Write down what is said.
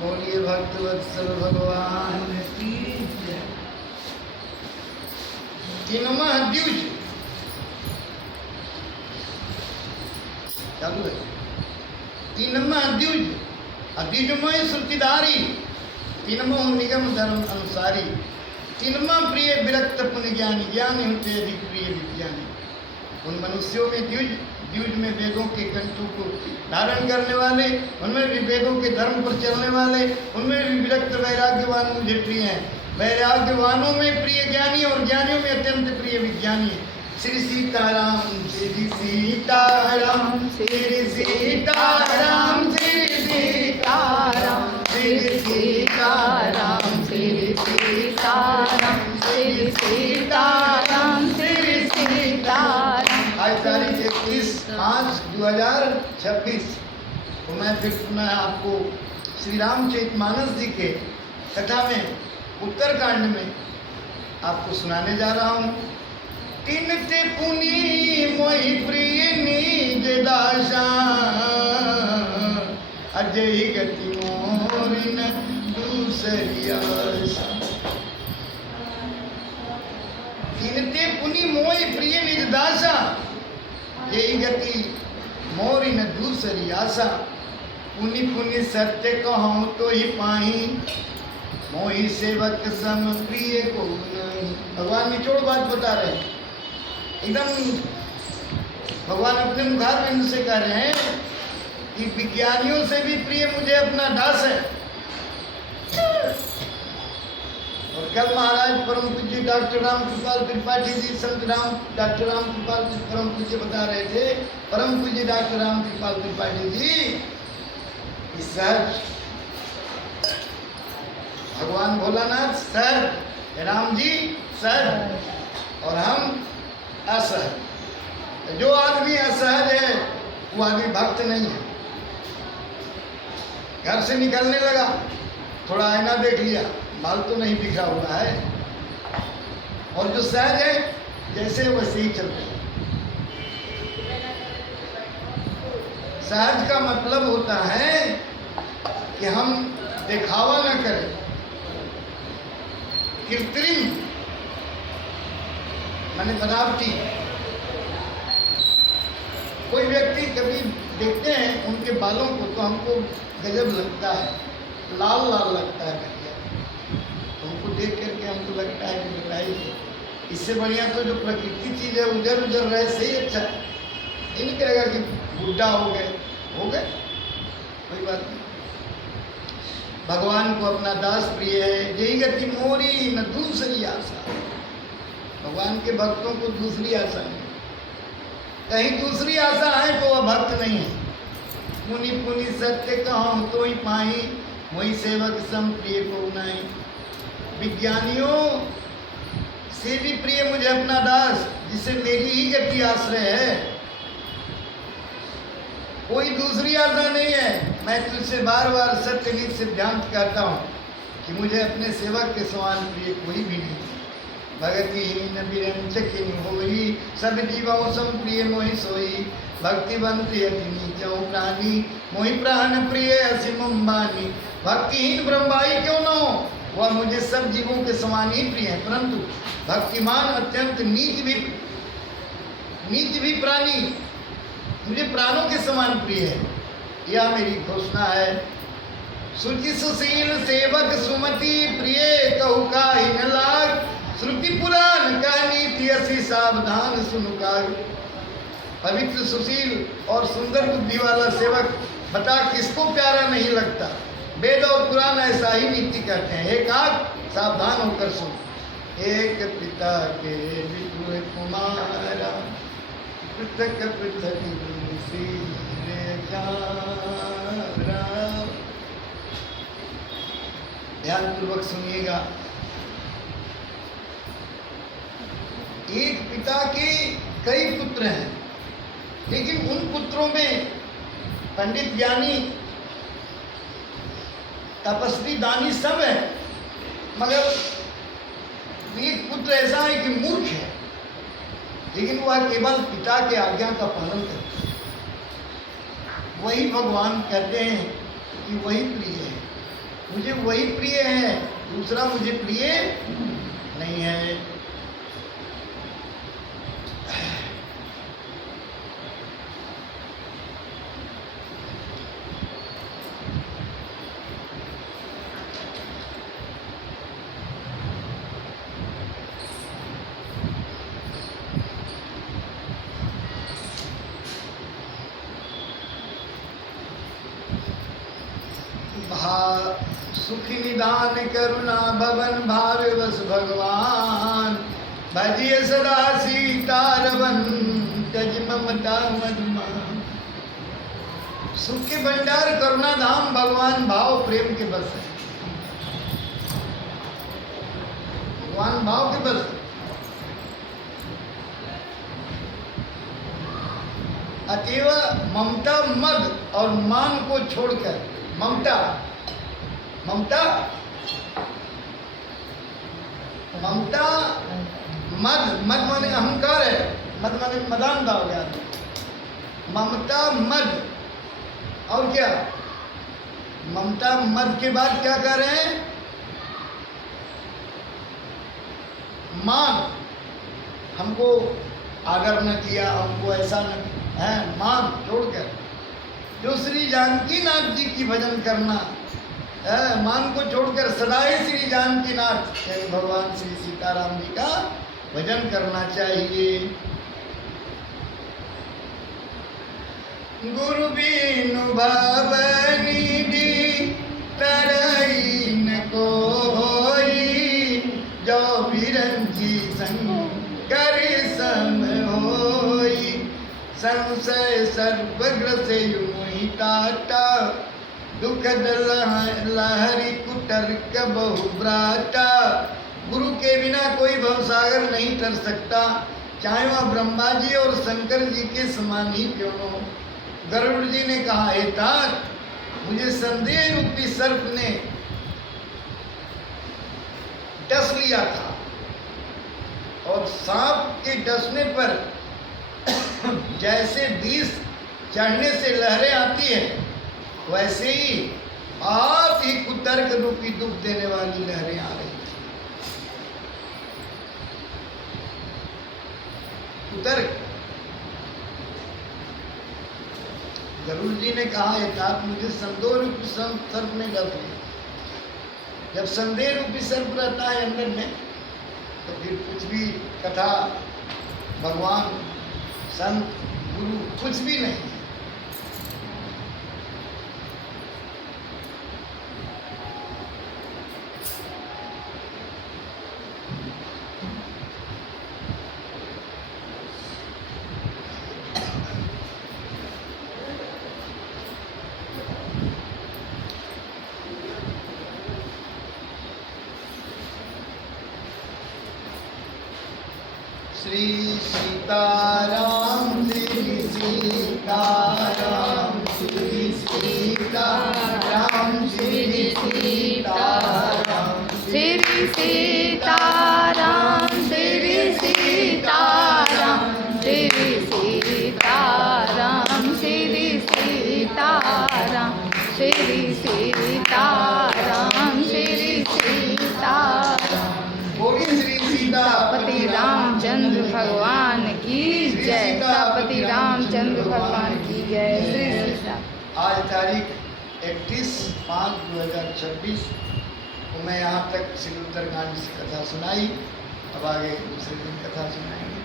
बोलिए भक्त वत्सल भगवान की। तीनों द्विज चालू है। तीनों द्विज अद्विजमय श्रुतिधारी, तीनों निगम धर्म अनुसारी, तीनों प्रिय विरक्त पुण्य ज्ञानी, ज्ञानी होते अधिक प्रिय विज्ञानी। उन मनुष्यों में द्विज, द्विज में वेदों के कंठों को धारण करने वाले, उनमें भी वेदों के धर्म पर चलने वाले, उनमें भी विरक्त वैराग्यवान मुझे प्रिय हैं। वैराग्यवानों में प्रिय ज्ञानी और ज्ञानियों में अत्यंत प्रिय विज्ञानी। श्री सीताराम श्री सीताराम श्री सीताराम श्री सीताराम श्री सीताराम श्री सीताराम श्री सीताराम श्री सीताराम। आज तारीख 31/5/2026 तो मैं फिर पुनः आपको श्री रामचरितमानस जी के कथा में उत्तरकांड में आपको सुनाने जा रहा हूँ। तिन ते पुनि मोहि प्रिय निज दासा, अजय गति मोरि न दूसरी आशा। तिन ते पुनि मोहि प्रिय निज दासा, यही गति मोरि न दूसरी आशा। पुनि पुनि सत्य कहूँ तो ही पाही, मोहि सेवक सम प्रिय को नहीं। भगवान निचोड़ बात बता रहे हैं, एकदम भगवान अपने मुखारबिंद से कह रहे हैं कि विज्ञानियों से भी प्रिय मुझे अपना दास है। और कल महाराज परम पूज्य डॉक्टर राम कृपाल त्रिपाठी जी, संत राम डॉक्टर राम कृपाल परम पूज्य बता रहे थे, परम पूज्य डॉक्टर राम कृपाल त्रिपाठी जी, सच भगवान भोलानाथ सर, राम जी सर और हम असहज। जो आदमी असहज है वो आदमी भक्त नहीं है। घर से निकलने लगा, थोड़ा आईना देख लिया, बाल तो नहीं बिखरा हुआ है। और जो सहज है जैसे वैसे ही चल रहे। सहज का मतलब होता है कि हम दिखावा न करें, कृत्रिम माने बनावटी। कोई व्यक्ति कभी देखते हैं उनके बालों को तो हमको गजब लगता है, लाल लाल लगता है कटिया, तो हमको देख करके हमको लगता है कि बताइए इससे बढ़िया तो जो प्रकृति चीज़ है उजर उजर रहे सही अच्छा है। ये नहीं कहेगा कि बुढ़ा हो गए, कोई बात नहीं। भगवान को अपना दास प्रिय है। यही गति मोरी न दूसरी आशा। भगवान के भक्तों को दूसरी आशा नहीं, कहीं दूसरी आशा है तो वह भक्त नहीं है। पुनि पुनि सत्य कहूँ तो ही पाही, वही सेवक सम प्रिय को नहीं। विज्ञानियों से भी प्रिय मुझे अपना दास, जिसे मेरी ही गति आश्रय है, कोई दूसरी आशा नहीं है। मैं तुझसे बार बार सत्यनिष्ठ सिद्धांत कहता हूँ कि मुझे अपने सेवक के समान प्रिय कोई भी नहीं। भगतिहीन विरंचकिन होई, सब जीवों सम प्रिय मोहि सोई। भक्तिवंत यति नीचौ प्राणी, मोहि प्राण प्रिय असीम अंबानी। भक्तिहीन ब्रह्मभाई क्यों न हो, वह मुझे सब जीवों के समान ही प्रिय है, परंतु भक्तिमान अत्यंत नीच भी प्राणी मुझे प्राणों के समान प्रिय है। यह मेरी घोषणा है। सुचि सुशील सेवक सुमति, प्रिय कहु काहि न लाग। श्रुति पुराण का नीति असी सावधान सुनुकाग। पवित्र सुशील और सुंदर बुद्धि वाला सेवक बता किसको प्यारा नहीं लगता। वेद और पुराण ऐसा ही नीति कहते हैं। एक आग सावधान होकर सुन। एक पिता के विदुर कुमारा, पृथक पृथक ध्यान पूर्वक सुनिएगा। एक पिता के कई पुत्र हैं, लेकिन उन पुत्रों में पंडित ज्ञानी तपस्वी दानी सब है, मगर एक पुत्र ऐसा है कि मूर्ख है, लेकिन वह केवल पिता के आज्ञा का पालन करता है। वही भगवान कहते हैं कि वही प्रिय है। मुझे वही प्रिय है, दूसरा मुझे प्रिय नहीं है। सुखी निदान करुणा भवन भावे बस भगवान, भजिय सदा सीतारवन तज ममता मधुमान। सुख के भंडार करुणा धाम भगवान भाव प्रेम के बस है, भगवान भाव के बस है। अतएव ममता मद और मान को छोड़कर, ममता ममता ममता मद, मद माने अहंकार है, मद माने मदानता हो गया। ममता मद और क्या, ममता मद के बाद क्या कर रहे हैं, मान, हमको आदर न किया, हमको ऐसा न है, मान छोड़कर जो श्री जानकी नाथ जी की भजन करना, मान को छोड़कर सदाई श्री जानकी नाथ भगवान श्री सीताराम जी का भजन करना चाहिए। गुरु बिनु भवनिधि तरई न कोई, जो बिरंची शंकर सम होई, संशय सर्वग्रसे युहि टाटा, दुख लहरी कुटर्क बहुब्राटा। गुरु के बिना कोई भवसागर नहीं तर सकता, चाहे वह ब्रह्मा जी और शंकर जी के समान ही क्यों न हो। गरुड़ जी ने कहा, हे तात, मुझे संदेह रूपी सर्प ने डस लिया था, और सांप के डसने पर जैसे विष चढ़ने से लहरें आती है, वैसे ही आप ही कुतर्क रूपी दुख देने वाली लहरें आ रही थी। कुतर्क, गरुड़ जी ने कहा, एकात मुझे संदेह रूपी सर्प ने डस लिया। जब संदेह रूपी सर्प रहता है अंदर में, तो फिर कुछ भी कथा, भगवान, संत, गुरु कुछ भी नहीं। श्री सीताराम श्री सीताराम श्री सीताराम श्री सीताराम श्री सीताराम श्री सीताराम श्री सीताराम श्री सीताराम श्री सीताराम श्री सीताराम। बोलिए श्री सीतापति रामचंद्र भगवान की जय, सीतापति रामचंद्र भगवान की जय। श्री सीता। आज तारीख 31/5/2026 को मैं यहाँ तक श्री उत्तरकांड से कथा सुनाई। अब आगे दूसरे दिन कथा सुनाएंगे।